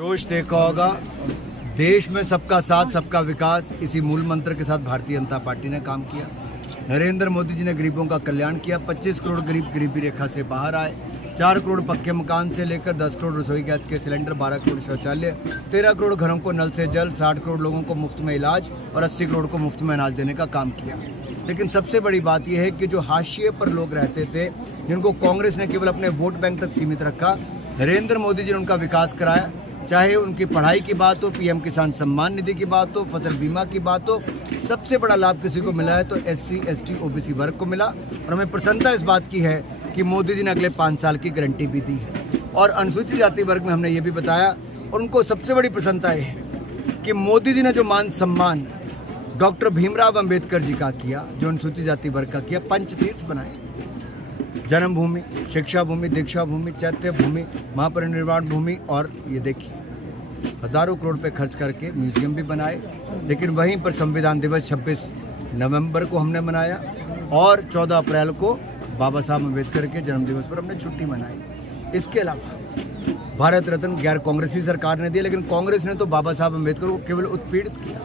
जोश देखा होगा, देश में सबका साथ सबका विकास, इसी मूल मंत्र के साथ भारतीय जनता पार्टी ने काम किया। नरेंद्र मोदी जी ने गरीबों का कल्याण किया। 25 करोड़ गरीब गरीबी रेखा से बाहर आए। 4 करोड़ पक्के मकान से लेकर 10 करोड़ रसोई गैस के सिलेंडर, 12 करोड़ शौचालय, 13 करोड़ घरों को नल से जल, 60 करोड़ लोगों को मुफ्त में इलाज और 80 करोड़ को मुफ्त में अनाज देने का काम किया। लेकिन सबसे बड़ी बात यह है कि जो हाशिए पर लोग रहते थे, जिनको कांग्रेस ने केवल अपने वोट बैंक तक सीमित रखा, नरेंद्र मोदी जी ने उनका विकास कराया। चाहे उनकी पढ़ाई की बात हो, पीएम किसान सम्मान निधि की बात हो, फसल बीमा की बात हो, सबसे बड़ा लाभ किसी को मिला है तो SC, ST, OBC वर्ग को मिला। और हमें प्रसन्नता इस बात की है कि मोदी जी ने अगले 5 साल की गारंटी भी दी है। और अनुसूचित जाति वर्ग में हमने ये भी बताया, और उनको सबसे बड़ी प्रसन्नता ये है कि मोदी जी ने जो मान सम्मान डॉक्टर भीमराव अंबेडकर जी का किया, जो अनुसूचित जाति वर्ग का किया, पंचतीर्थ बनाए, जन्मभूमि, शिक्षा भूमि, दीक्षा भूमि, चैत्य भूमि, महापरिनिर्वाण भूमि, और ये देखिए हजारों करोड़ पे खर्च करके म्यूजियम भी बनाए। लेकिन वहीं पर संविधान दिवस 26 नवंबर को हमने मनाया और 14 अप्रैल को बाबा साहब अम्बेडकर के जन्मदिवस पर हमने छुट्टी मनाई। इसके अलावा भारत रत्न गैर कांग्रेसी सरकार ने दिया, लेकिन कांग्रेस ने तो बाबा साहब अम्बेडकर को केवल उत्पीड़ित किया,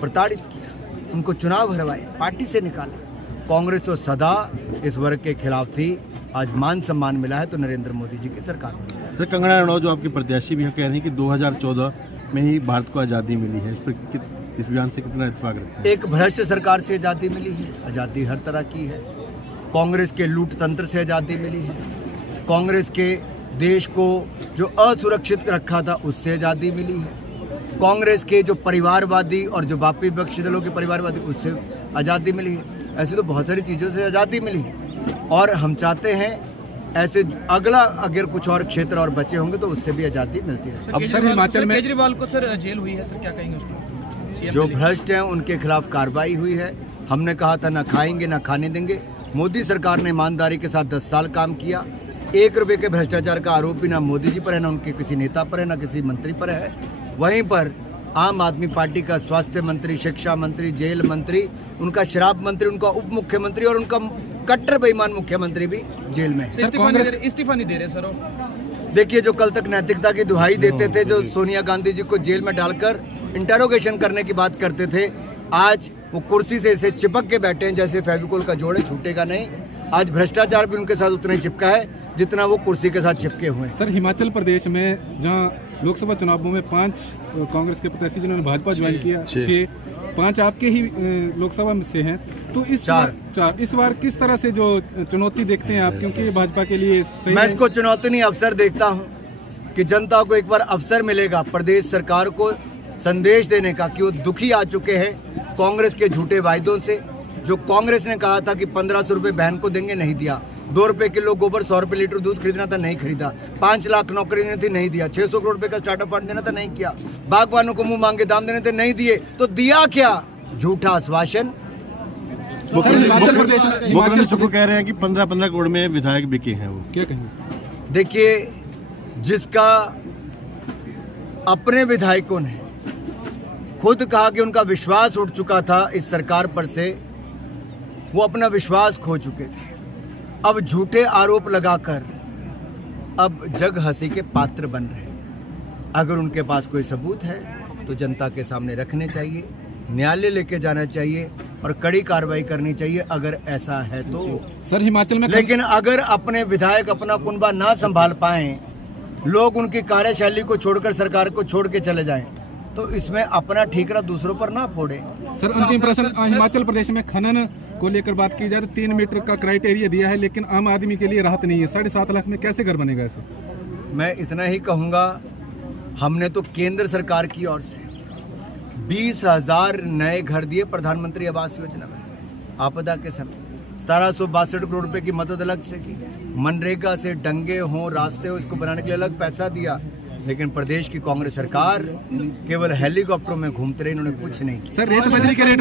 प्रताड़ित किया, उनको चुनाव हरवाए, पार्टी से निकाला। कांग्रेस तो सदा इस वर्ग के खिलाफ थी। आज मान सम्मान मिला है तो नरेंद्र मोदी जी की सरकार में। सर, कंगना रनौत जो आपकी प्रत्याशी भी है, कह रही है कि 2014 में ही भारत को आज़ादी मिली है। इस पर इस बयान से कितना इत्तेफाक रखते हैं? एक भ्रष्ट सरकार से आज़ादी मिली है। आज़ादी हर तरह की है। कांग्रेस के लूट तंत्र से आज़ादी मिली है। कांग्रेस के देश को जो असुरक्षित रखा था उससे आज़ादी मिली है। कांग्रेस के जो परिवारवादी और जो बापी विपक्षी दलों के परिवारवादी, उससे आज़ादी मिली है। ऐसे तो बहुत सारी चीज़ों से आज़ादी मिली है और हम चाहते हैं ऐसे अगला अगर कुछ और क्षेत्र और बचे होंगे तो उससे भी आज़ादी मिलती है। अब सर हिमाचल में केजरीवाल को सर जेल हुई है, सर क्या कहेंगे उसको? जो भ्रष्ट हैं उनके खिलाफ कार्रवाई हुई है। हमने कहा था ना खाएंगे ना खाने देंगे। मोदी सरकार ने ईमानदारी के साथ 10 साल काम किया। 1 रुपये के भ्रष्टाचार का आरोप भी ना मोदी जी पर है, ना उनके किसी नेता पर है, ना किसी मंत्री पर है। वहीं पर आम आदमी पार्टी का स्वास्थ्य मंत्री, शिक्षा मंत्री, जेल मंत्री, उनका शराब मंत्री, उनका उप मुख्यमंत्री और उनका कट्टर बेईमान मुख्यमंत्री भी जेल में है। इस्तीफा नहीं दे रहे सर। देखिए, जो कल तक नैतिकता की दुहाई देते थे, जो सोनिया गांधी जी को जेल में डालकर इंटरोगेशन करने की बात करते थे, आज वो कुर्सी से ऐसे चिपक के बैठे हैं जैसे फेविकोल का जोड़े, छूटेगा नहीं। आज भ्रष्टाचार भी उनके साथ उतना ही चिपका है जितना वो कुर्सी के साथ चिपके हुए हैं। सर, हिमाचल प्रदेश में जहां लोकसभा चुनावों में 5 कांग्रेस के प्रत्याशी जिन्होंने भाजपा ज्वाइन किया, 5 आपके ही लोकसभा में से हैं, तो इस बार किस तरह से जो चुनौती देखते हैं आप, क्योंकि ये भाजपा के लिए सही मैं इसको चुनौती नहीं, अवसर देखता हूँ कि जनता को एक बार अवसर मिलेगा प्रदेश सरकार को संदेश देने का कि वो दुखी आ चुके हैं कांग्रेस के झूठे वायदों से। जो कांग्रेस ने कहा था कि 1500 रुपये बहन को देंगे, नहीं दिया। 2 रुपये किलो गोबर, 100 रुपये लीटर दूध खरीदना था, नहीं खरीदा। 5 लाख नौकरी देनी थी, नहीं दिया। 600 करोड़ रुपये का स्टार्टअप फंड देना था, नहीं किया। बागवानों को मुंह मांगे दाम देने थे, नहीं दिए। तो दिया क्या? झूठा आश्वासन। हिमाचल को कह रहे हैं कि 15-15 करोड़ में विधायक बिके हैं, वो क्या कहेंगे? देखिए, जिसका अपने विधायकों ने खुद कहा कि उनका विश्वास उठ चुका था इस सरकार पर से, वो अपना विश्वास खो चुके थे। अब झूठे आरोप लगाकर अब जग हंसी के पात्र बन रहे हैं। अगर उनके पास कोई सबूत है तो जनता के सामने रखने चाहिए, न्यायालय लेके जाना चाहिए और कड़ी कार्रवाई करनी चाहिए अगर ऐसा है तो। सर, हिमाचल में लेकिन अगर अपने विधायक अपना कुनबा ना संभाल पाए, लोग उनकी कार्यशैली को छोड़कर सरकार को छोड़ के चले जाएं, तो इसमें अपना ठीकरा दूसरों पर ना फोड़े। सर, अंतिम प्रश्न, हिमाचल प्रदेश में खनन को लेकर बात की जाए तो 3 मीटर का क्राइटेरिया दिया है, लेकिन आम आदमी के लिए राहत नहीं है। 7.5 लाख में कैसे घर बनेगा ऐसे? मैं इतना ही कहूँगा, हमने तो केंद्र सरकार की ओर से 20,000 नए घर दिए प्रधानमंत्री आवास योजना में आपदा के समय। 1762 करोड़ रुपए की मदद अलग से की। मनरेगा से डंगे हों, रास्ते हो, इसको बनाने के लिए अलग पैसा दिया। लेकिन प्रदेश की कांग्रेस सरकार केवल हेलीकॉप्टरों में घूमते रहे, इन्होंने कुछ नहीं किया। सर, रेत बजरी के रेट